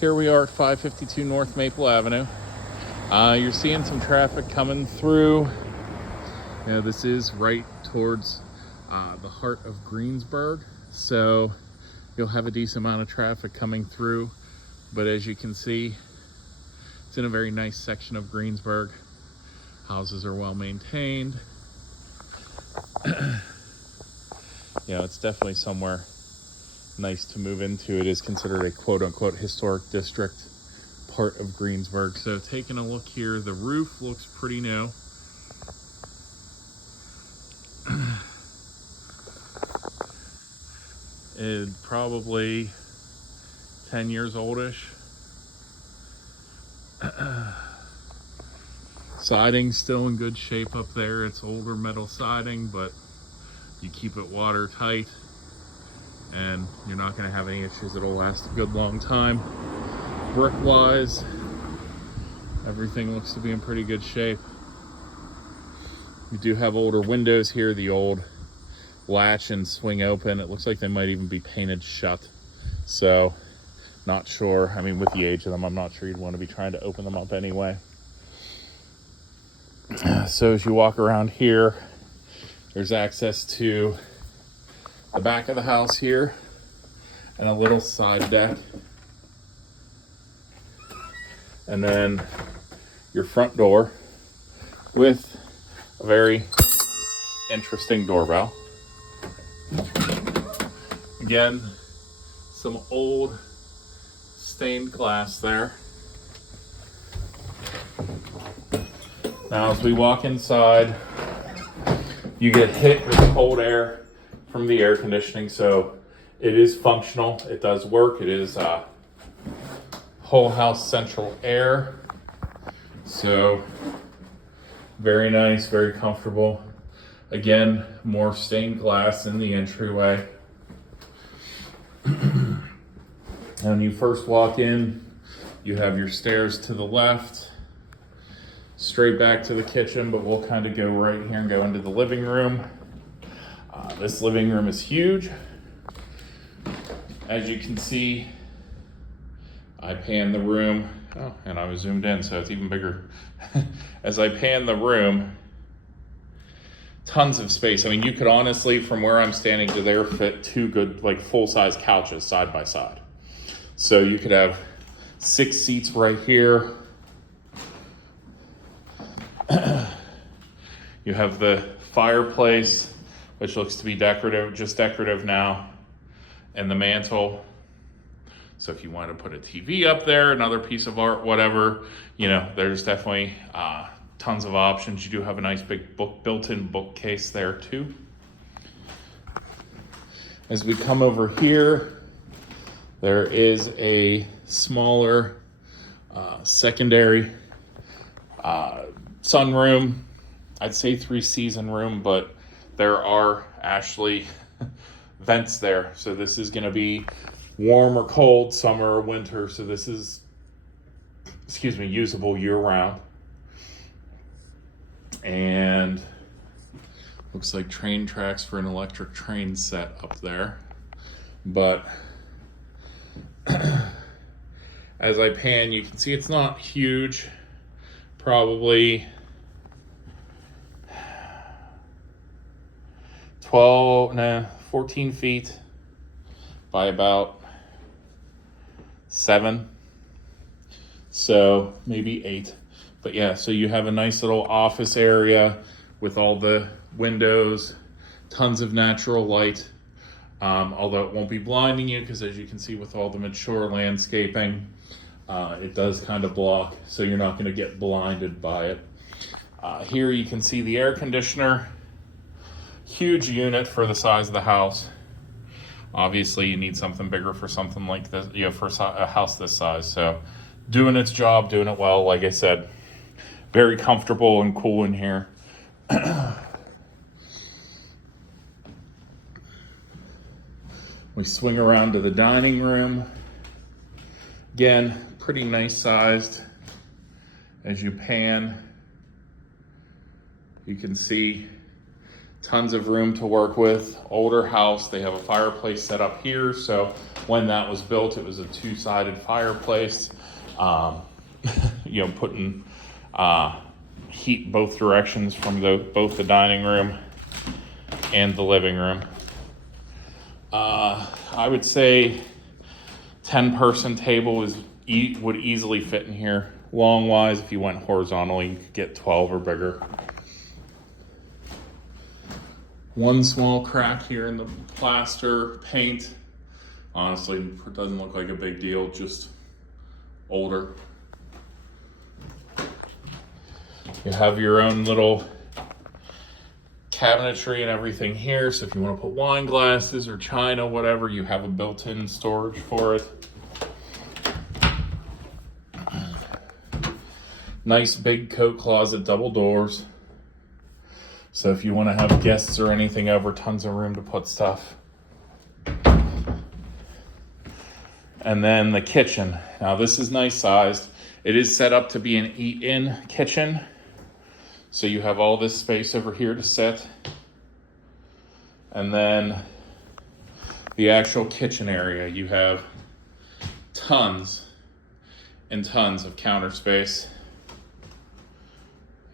Here we are at 552 North Maple Avenue. You're seeing some traffic coming through. This is right towards the heart of Greensburg, so you'll have a decent amount of traffic coming through. But as you can see, it's in a very nice section of Greensburg. Houses are well maintained. It's definitely somewhere nice to move into. It is considered a quote-unquote historic district part of Greensburg. So taking a look here, the roof looks pretty new. It probably 10 years oldish. Siding's still in good shape up there. It's older metal siding, but you keep it watertight and you're not going to have any issues. It'll last a good long time. Brick wise, everything looks to be in pretty good shape. You do have older windows here. The old latch and swing open. It looks like they might even be painted shut. So not sure. I mean, with the age of them, I'm not sure you'd want to be trying to open them up anyway. So as you walk around here, there's access to the back of the house here and a little side deck. And then your front door with a very interesting doorbell. Again, some old stained glass there. Now as we walk inside, you get hit with cold air from the air conditioning, so it is functional. It does work. It is whole house central air. So very nice, very comfortable. Again, more stained glass in the entryway. And when you first walk in, you have your stairs to the left, straight back to the kitchen, but we'll kind of go right here and go into the living room. This living room is huge. As you can see, I pan the room. Oh, and I was zoomed in, so it's even bigger. As I pan the room, tons of space. I mean, you could honestly, from where I'm standing to there, fit two good, like full-size couches side by side. So you could have 6 seats right here. You have the fireplace, which looks to be decorative, just decorative now, and the mantle. So if you want to put a TV up there, another piece of art, whatever, there's definitely tons of options. You do have a nice big built-in bookcase there too. As we come over here, there is a smaller secondary sunroom. I'd say 3-season room, but there are actually vents there. So this is going to be warm or cold, summer or winter. So this is, usable year round. And looks like train tracks for an electric train set up there. But as I pan, you can see it's not huge, probably 14 feet by about 7. So maybe 8. But yeah, so you have a nice little office area with all the windows, tons of natural light. Although it won't be blinding you, because as you can see with all the mature landscaping, it does kind of block, so you're not going to get blinded by it. Here you can see the air conditioner. Huge unit for the size of the house. Obviously you need something bigger for something like this, for a house this size. So doing its job, doing it well. Like I said, very comfortable and cool in here. We swing around to the dining room. Again, pretty nice sized. As you pan, you can see Tons of room to work with. Older house. They have a fireplace set up here. So when that was built, it was a two-sided fireplace. Putting heat both directions from both the dining room and the living room. I would say 10-person table would easily fit in here. Long wise, if you went horizontally, you could get 12 or bigger. One small crack here in the plaster paint. Honestly, it doesn't look like a big deal, just older. You have your own little cabinetry and everything here. So if you want to put wine glasses or china, whatever, you have a built-in storage for it. Nice big coat closet, double doors. So if you want to have guests or anything over, tons of room to put stuff. And then the kitchen. Now this is nice sized. It is set up to be an eat-in kitchen. So you have all this space over here to sit. And then the actual kitchen area, you have tons and tons of counter space.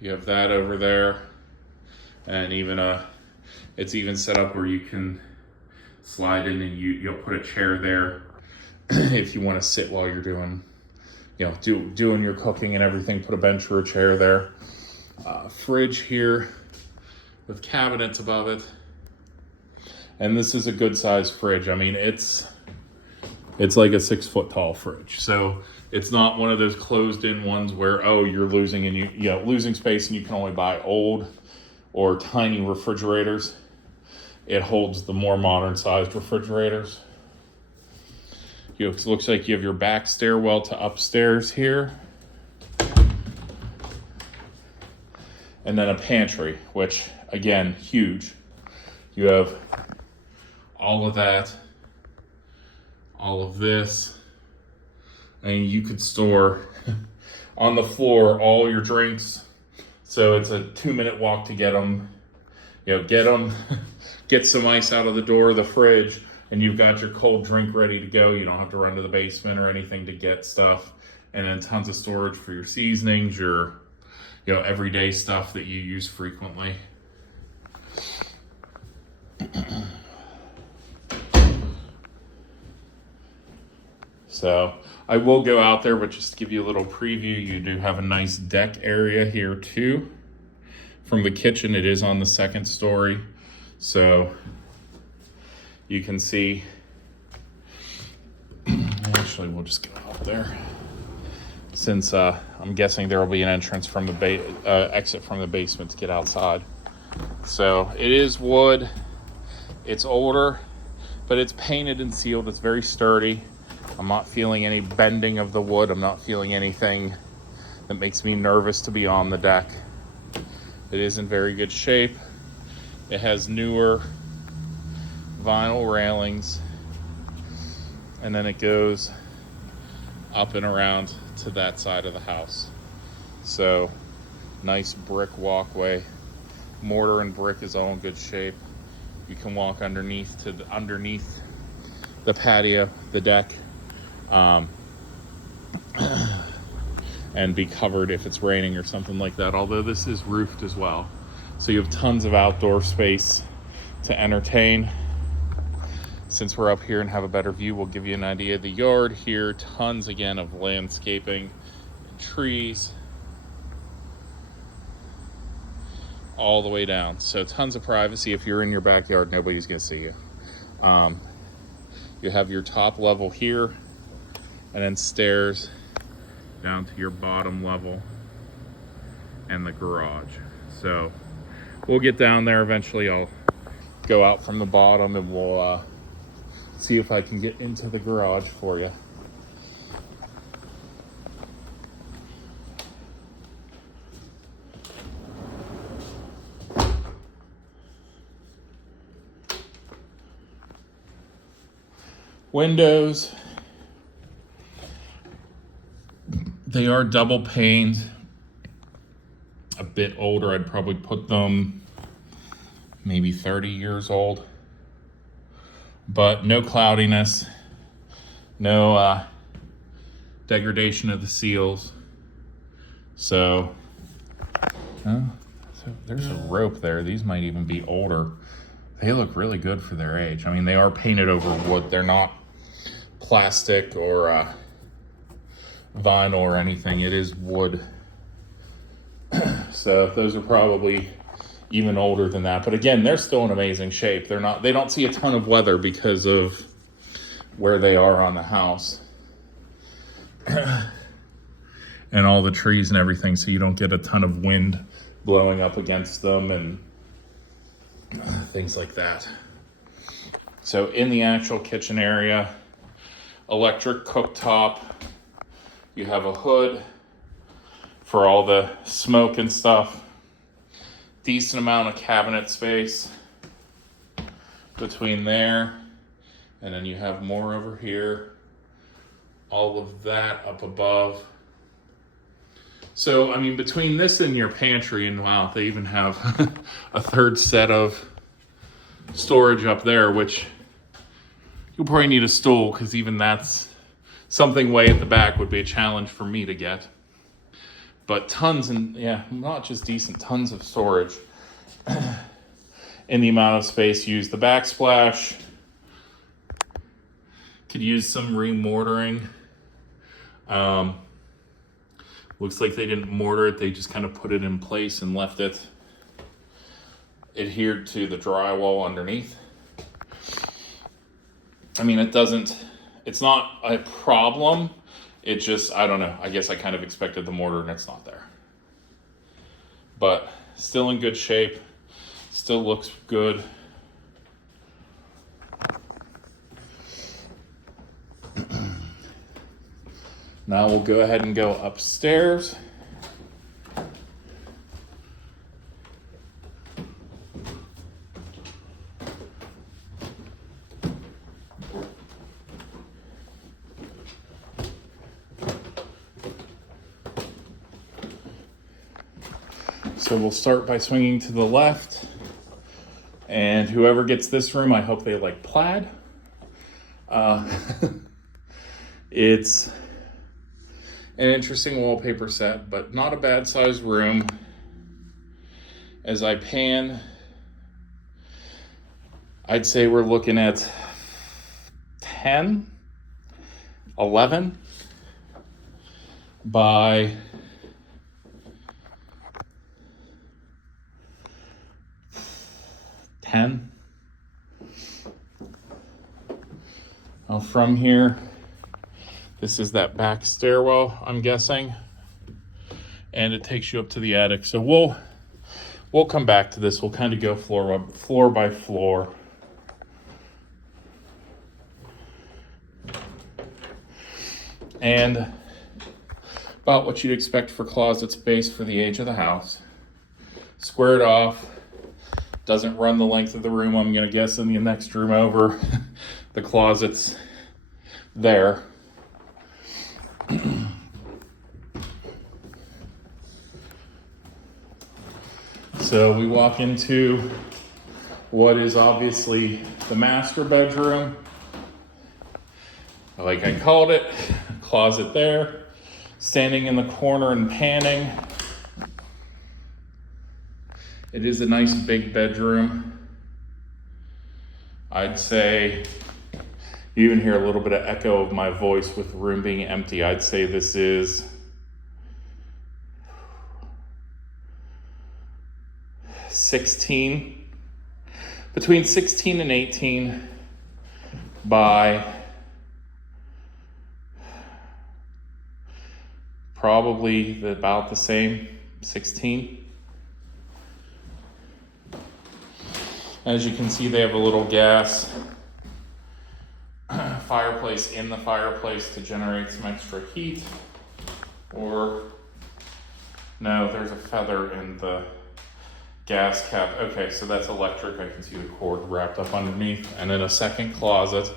You have that over there. And it's even set up where you can slide in and you'll put a chair there if you want to sit while you're doing your cooking and everything. Put a bench or a chair there. Fridge here with cabinets above it. And this is a good sized fridge. I mean, it's like a 6 foot tall fridge. So it's not one of those closed in ones where, you're losing space and you can only buy old or tiny refrigerators. It holds the more modern sized refrigerators. It looks like you have your back stairwell to upstairs here. And then a pantry, which again, huge. You have all of that, all of this, and you could store on the floor all your drinks. So it's a 2-minute walk to get them, get some ice out of the door of the fridge, and you've got your cold drink ready to go. You don't have to run to the basement or anything to get stuff. And then tons of storage for your seasonings, your everyday stuff that you use frequently. So I will go out there, but just to give you a little preview, you do have a nice deck area here too. From the kitchen, it is on the second story. So you can see, actually we'll just go out there. Since I'm guessing there will be an entrance from the exit from the basement to get outside. So it is wood, it's older, but it's painted and sealed. It's very sturdy. I'm not feeling any bending of the wood. I'm not feeling anything that makes me nervous to be on the deck. It is in very good shape. It has newer vinyl railings, and then it goes up and around to that side of the house. So nice brick walkway. Mortar and brick is all in good shape. You can walk underneath the patio, the deck, and be covered if it's raining or something like that, although this is roofed as well. So you have tons of outdoor space to entertain. Since we're up here and have a better view, we'll give you an idea of the yard here. Tons again of landscaping, trees, all the way down. So tons of privacy. If you're in your backyard, nobody's gonna see you. You have your top level here, and then stairs down to your bottom level and the garage. So we'll get down there eventually. I'll go out from the bottom and we'll see if I can get into the garage for you. Windows, they are double paned, a bit older. I'd probably put them maybe 30 years old. But no cloudiness, no degradation of the seals. So there's a rope there. These might even be older. They look really good for their age. I mean, they are painted over wood. They're not plastic or vinyl or anything. It is wood. So those are probably even older than that. But again, they're still in amazing shape. They don't see a ton of weather because of where they are on the house. And all the trees and everything, so you don't get a ton of wind blowing up against them and things like that. So in the actual kitchen area, electric cooktop, you have a hood for all the smoke and stuff. Decent amount of cabinet space between there, and then you have more over here. All of that up above. So, I mean, between this and your pantry, and wow, they even have a third set of storage up there, which you'll probably need a stool, because even that's something way at the back would be a challenge for me to get. But tons, and yeah, not just decent, tons of storage in the amount of space used. The backsplash could use some remortaring. Looks like they didn't mortar it. They just kind of put it in place and left it adhered to the drywall underneath. I mean, it's not a problem. It just, I don't know. I guess I kind of expected the mortar and it's not there. But still in good shape. Still looks good. Now we'll go ahead and go upstairs. So we'll start by swinging to the left. And whoever gets this room, I hope they like plaid. It's an interesting wallpaper set, but not a bad sized room. As I pan, I'd say we're looking at 10, 11 by 10. Now from here, this is that back stairwell, I'm guessing, and it takes you up to the attic. So we'll come back to this. We'll kind of go floor by floor. And about what you'd expect for closet space for the age of the house. Squared off. Doesn't run the length of the room, I'm gonna guess, in the next room over. The closet's there. So we walk into what is obviously the master bedroom. Like I called it, closet there. Standing in the corner and panning. It is a nice big bedroom. I'd say, you even hear a little bit of echo of my voice with the room being empty. I'd say this is 16, between 16 and 18 by probably about the same, 16. As you can see, they have a little gas fireplace in the fireplace to generate some extra heat. Or, no, there's a feather in the gas cap. Okay, so that's electric. I can see the cord wrapped up underneath. And then a second closet.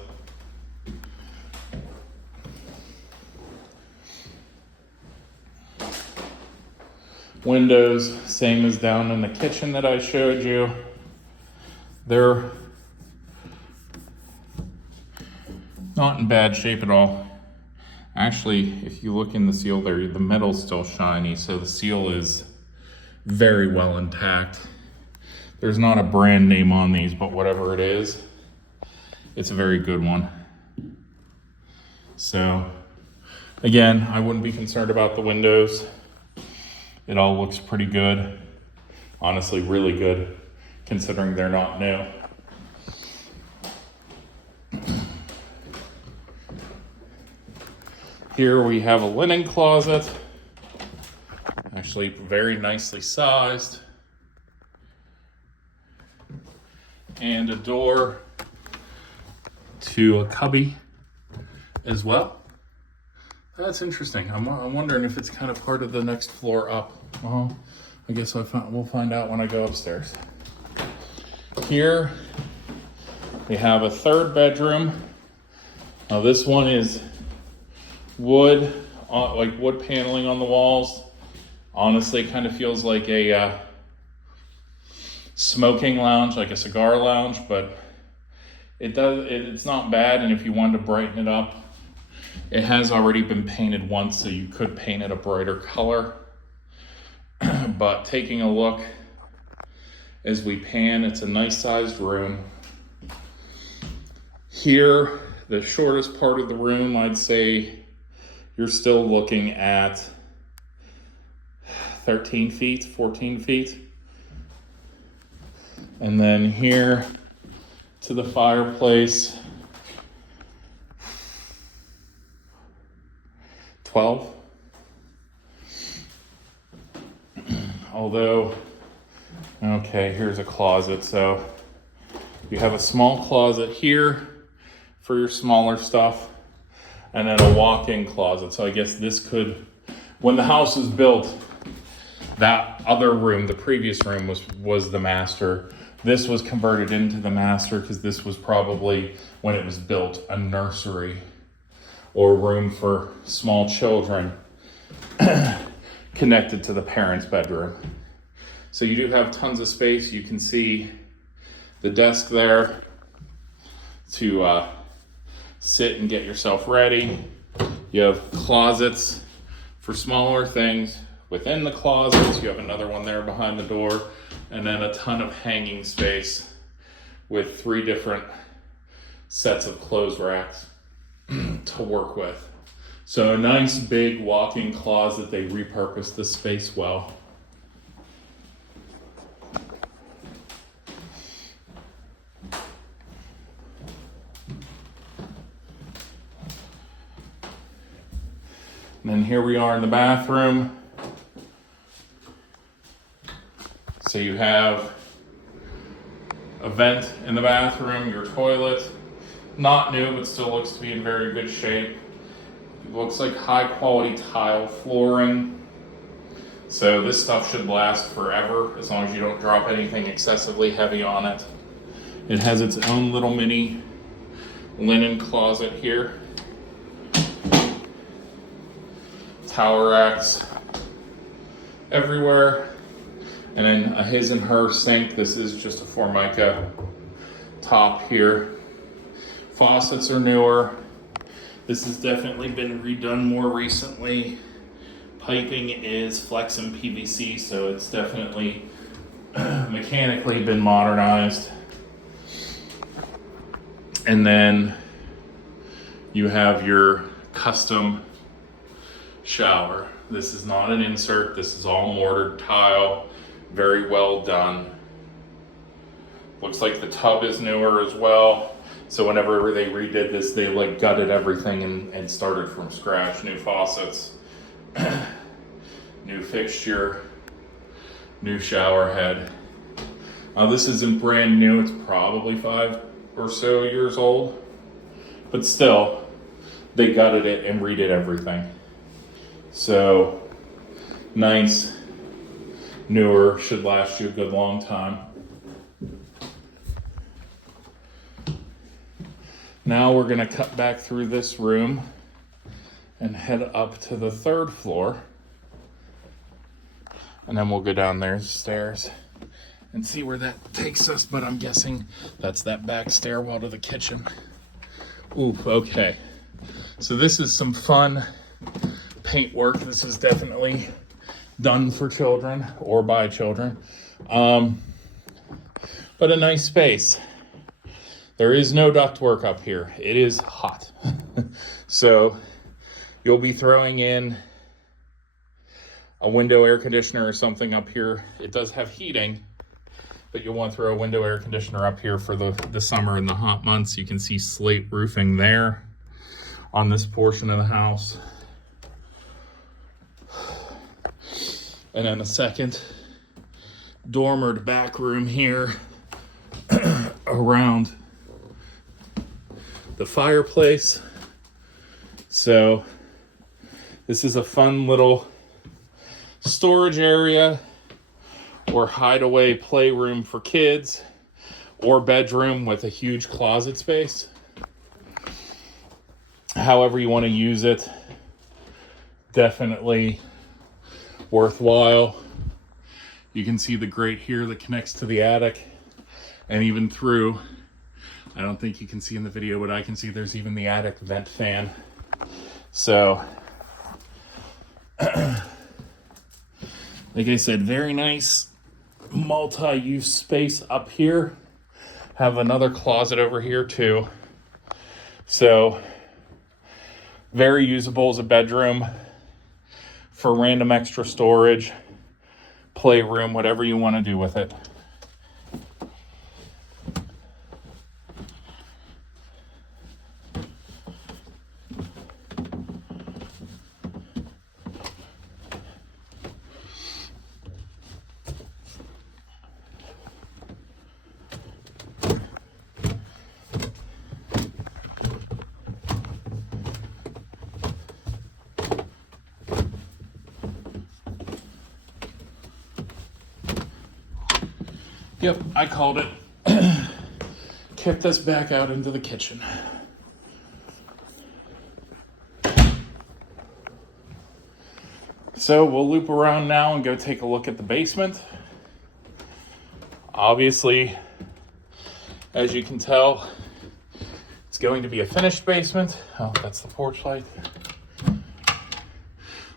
Windows, same as down in the kitchen that I showed you. They're not in bad shape at all. Actually, if you look in the seal there, the metal's still shiny, so the seal is very well intact. There's not a brand name on these, but whatever it is, it's a very good one. So, again, I wouldn't be concerned about the windows. It all looks pretty good. Honestly, really good, considering they're not new. Here we have a linen closet, actually very nicely sized, and a door to a cubby as well. That's interesting. I'm wondering if it's kind of part of the next floor up. Well, I guess we'll find out when I go upstairs. Here we have a third bedroom. Now this one is wood, like wood paneling on the walls. Honestly, it kind of feels like a smoking lounge, like a cigar lounge, but it's not bad. And if you wanted to brighten it up, it has already been painted once, so you could paint it a brighter color. But taking a look as we pan, it's a nice sized room. Here, the shortest part of the room, I'd say you're still looking at 13 feet, 14 feet. And then here to the fireplace, 12. Although, okay, here's a closet. So you have a small closet here for your smaller stuff, and then a walk-in closet. So I guess this could, when the house was built, that other room, the previous room was the master. This was converted into the master because this was probably, when it was built, a nursery or room for small children connected to the parents' bedroom. So you do have tons of space. You can see the desk there to sit and get yourself ready. You have closets for smaller things. Within the closets, you have another one there behind the door, and then a ton of hanging space with 3 different sets of clothes racks to work with. So a nice big walk-in closet. They repurposed the space well. And then here we are in the bathroom. So you have a vent in the bathroom, your toilet, not new, but still looks to be in very good shape. It looks like high quality tile flooring. So this stuff should last forever as long as you don't drop anything excessively heavy on it. It has its own little mini linen closet here. Towel racks everywhere. And then a his and her sink. This is just a Formica top here. Faucets are newer. This has definitely been redone more recently. Piping is Flex and PVC, so it's definitely mechanically been modernized. And then you have your custom shower. This is not an insert. This is all mortared tile. Very well done. Looks like the tub is newer as well. So whenever they redid this, they like gutted everything and started from scratch. New faucets, new fixture, new shower head. This isn't brand new. It's probably 5 or so years old, but still, they gutted it and redid everything. So nice, newer, should last you a good long time. Now we're gonna cut back through this room and head up to the 3rd floor. And then we'll go down there the stairs and see where that takes us, but I'm guessing that's that back stairwell to the kitchen. Ooh, okay. So this is some fun paint work. This is definitely done for children or by children. But a nice space. There is no ductwork up here. It is hot. So you'll be throwing in a window air conditioner or something up here. It does have heating, but you'll want to throw a window air conditioner up here for the summer and the hot months. You can see slate roofing there on this portion of the house. And then a second dormered back room here around the fireplace. So this is a fun little storage area or hideaway playroom for kids, or bedroom with a huge closet space. However you want to use it, definitely worthwhile. You can see the grate here that connects to the attic, and even through, I don't think you can see in the video, but I can see there's even the attic vent fan. So, like I said, very nice multi-use space up here. Have another closet over here too. So, very usable as a bedroom for random extra storage, playroom, whatever you want to do with it. Yep, I called it. Kick this back out into the kitchen. So we'll loop around now and go take a look at the basement. Obviously, as you can tell, it's going to be a finished basement. Oh, that's the porch light.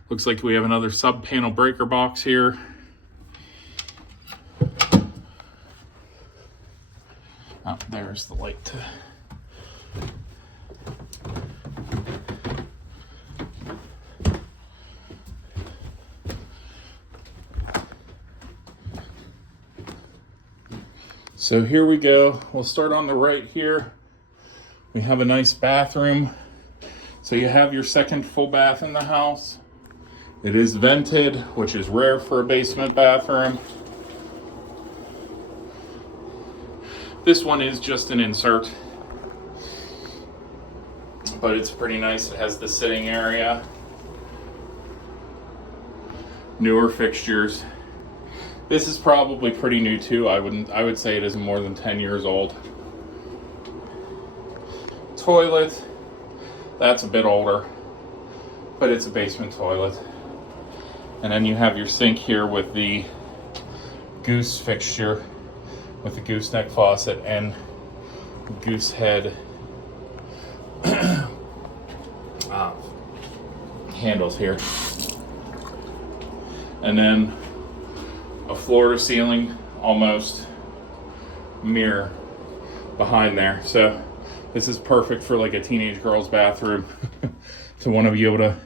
Looks like we have another sub-panel breaker box here. Oh, there's the light too. So here we go. We'll start on the right here. We have a nice bathroom. So you have your second full bath in the house. It is vented, which is rare for a basement bathroom. This one is just an insert, but it's pretty nice. It has the sitting area, newer fixtures. This is probably pretty new too. I would say it isn't more than 10 years old. Toilet, that's a bit older, but it's a basement toilet. And then you have your sink here with the goose fixture, with the gooseneck faucet and goose head handles here. And then a floor to ceiling almost mirror behind there. So this is perfect for like a teenage girl's bathroom to want to be able to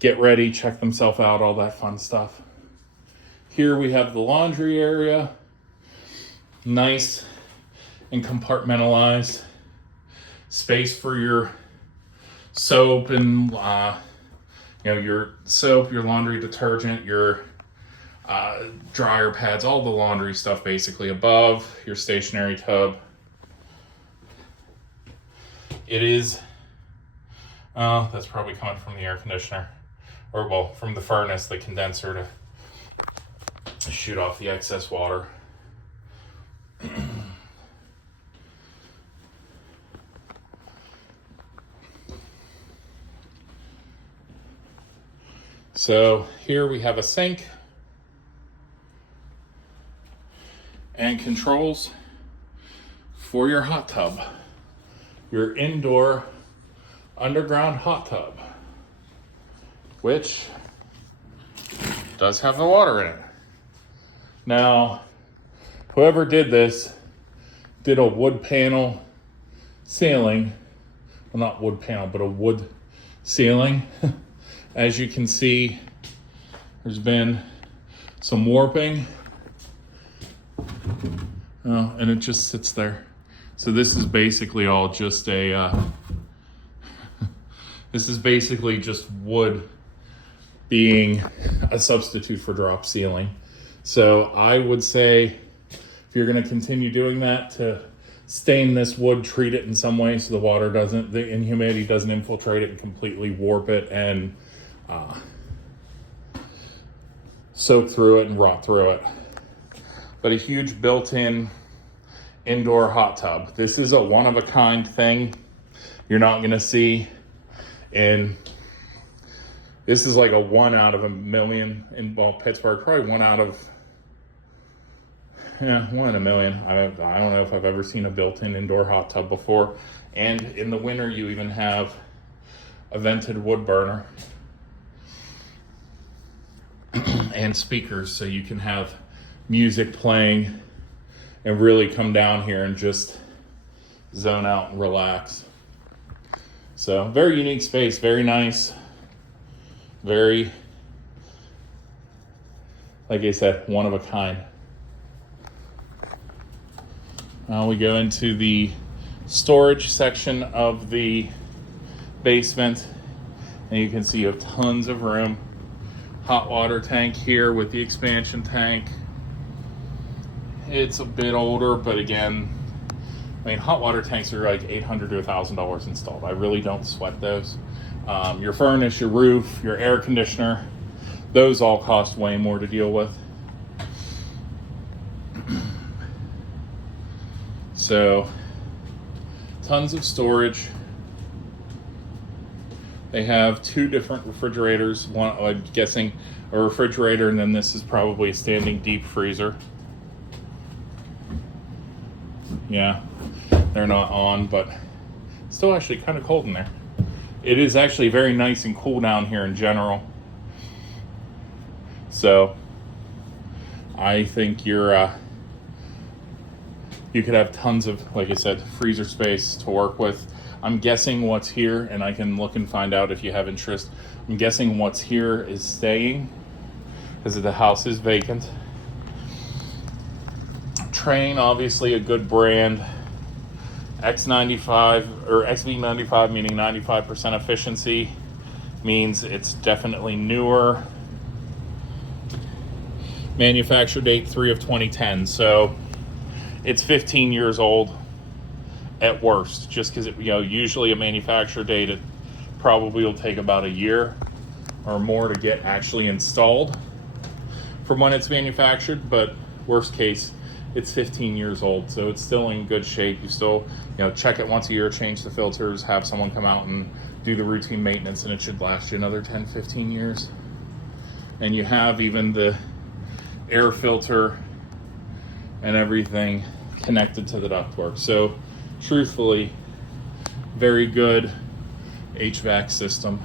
get ready, check themselves out, all that fun stuff. Here we have the laundry area. Nice and compartmentalized space for your soap and your soap, your laundry detergent, your dryer pads, all the laundry stuff basically above your stationary tub. It is that's probably coming from the air conditioner, or well, from the furnace, the condenser to shoot off the excess water. So here we have a sink and controls for your hot tub, your indoor underground hot tub, which does have the water in it. Now, whoever did this did a wood panel ceiling. Well, not wood panel, but a wood ceiling. As you can see, there's been some warping. Oh, and it just sits there. So this is basically all just a, this is basically just wood being a substitute for drop ceiling. So I would say if you're gonna continue doing that, to stain this wood, treat it in some way so the water doesn't, the humidity doesn't infiltrate it and completely warp it and soak through it and rot through it. But a huge built-in indoor hot tub. This is a one-of-a-kind thing you're not gonna see in, this is like a 1 out of a million in Pittsburgh, probably 1 out of, 1 in a million. I don't know if I've ever seen a built-in indoor hot tub before. And in the winter, you even have a vented wood burner and speakers, so you can have music playing and really come down here and just zone out and relax. So very unique space, very nice, very, like I said, one of a kind. Now we go into the storage section of the basement, and you can see you have tons of room. Hot water tank here with the expansion tank. It's a bit older, but again, I mean, hot water tanks are like $800 to $1,000 installed. I really don't sweat those. Your furnace, your roof, your air conditioner, those all cost way more to deal with. So, tons of storage. They have 2 different refrigerators. One, I'm guessing, a refrigerator, and then this is probably a standing deep freezer. Yeah, they're not on, but still actually kind of cold in there. It is actually very nice and cool down here in general. So I think you could have tons of, like I said, freezer space to work with. I'm guessing what's here, and I can look and find out if you have interest. I'm guessing what's here is staying because the house is vacant. Train, obviously a good brand. X95 or XV95, meaning 95% efficiency, means it's definitely newer. Manufacture date 3 of 2010, so it's 15 years old at worst, just because usually a manufacture date, it probably will take about a year or more to get actually installed from when it's manufactured, but worst case, it's 15 years old, so it's still in good shape. You still, check it once a year, change the filters, have someone come out and do the routine maintenance, and it should last you another 10, 15 years. And you have even the air filter and everything connected to the ductwork. So truthfully, very good HVAC system.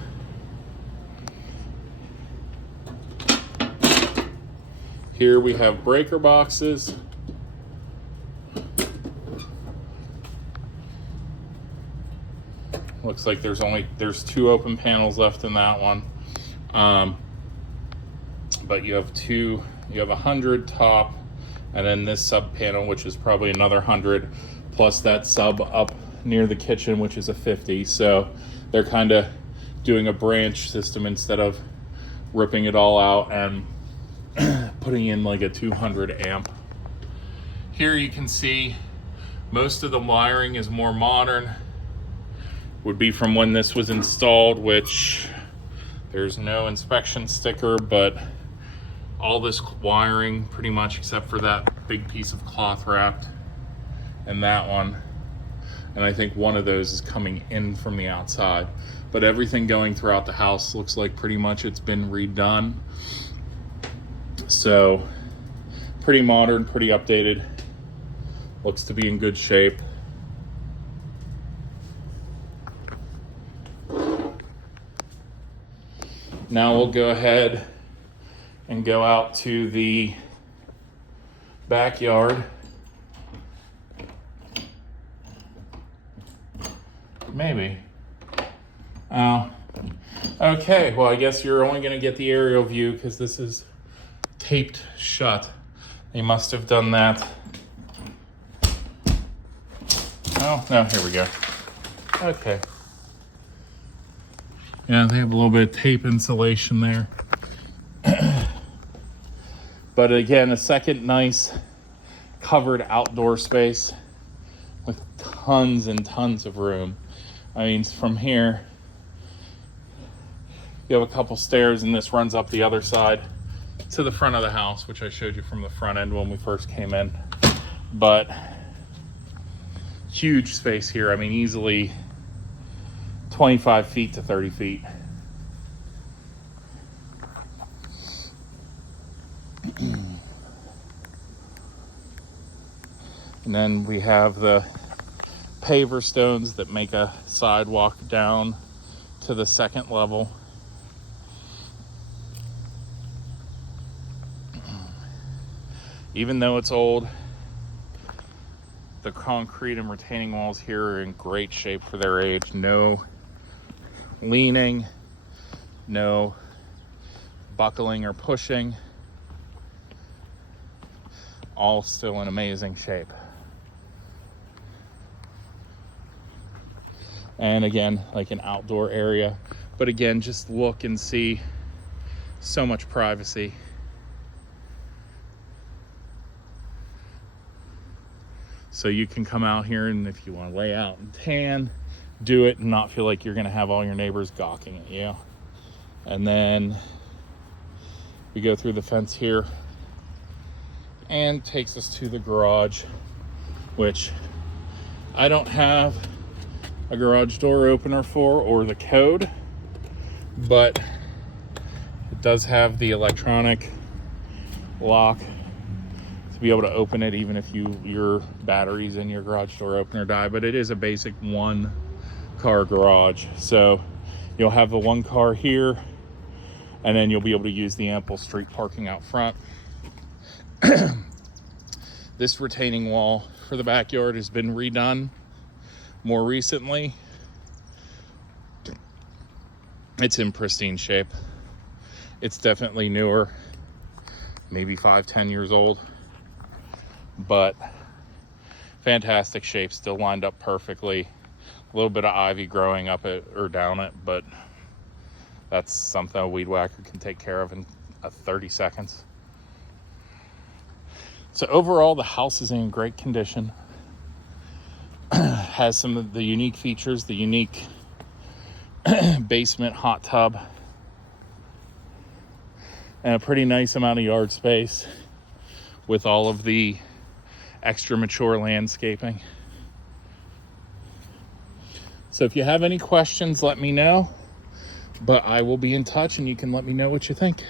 Here we have breaker boxes. Looks like there's 2 open panels left in that one. But you have 100 top, and then this sub panel, which is probably another 100, plus that sub up near the kitchen, which is a 50. So they're kind of doing a branch system instead of ripping it all out and putting in like a 200 amp. Here you can see most of the wiring is more modern. Would be from when this was installed, which there's no inspection sticker, but all this wiring pretty much, except for that big piece of cloth wrapped and that one, and I think one of those is coming in from the outside, but everything going throughout the house looks like pretty much it's been redone. So pretty modern, pretty updated. Looks to be in good shape. Now we'll go ahead and go out to the backyard. Maybe. Oh. Okay, well, I guess you're only going to get the aerial view because this is taped shut. They must have done that. Oh, no, here we go. Okay. Yeah, they have a little bit of tape insulation there. But again, a second nice covered outdoor space with tons and tons of room. I mean, from here, you have a couple stairs, and this runs up the other side to the front of the house, which I showed you from the front end when we first came in. But huge space here. I mean, easily 25 feet to 30 feet. And then we have the paver stones that make a sidewalk down to the second level. Even though it's old, the concrete and retaining walls here are in great shape for their age. No leaning, no buckling or pushing. All still in amazing shape. And again, like an outdoor area. But again, just look and see so much privacy. So you can come out here, and if you want to lay out and tan, do it and not feel like you're going to have all your neighbors gawking at you. And then we go through the fence here and takes us to the garage, which I don't have a garage door opener for or the code, but it does have the electronic lock to be able to open it even if your batteries in your garage door opener die. But it is a basic one car garage, so you'll have the one car here, and then you'll be able to use the ample street parking out front. This retaining wall for the backyard has been redone more recently. It's in pristine shape. It's definitely newer, maybe 5-10 years old, but fantastic shape, still lined up perfectly. A little bit of ivy growing up it or down it, but that's something a weed whacker can take care of in 30 seconds. So overall, the house is in great condition. Has some of the unique features, the unique basement hot tub, and a pretty nice amount of yard space with all of the extra mature landscaping. So if you have any questions, let me know, but I will be in touch and you can let me know what you think.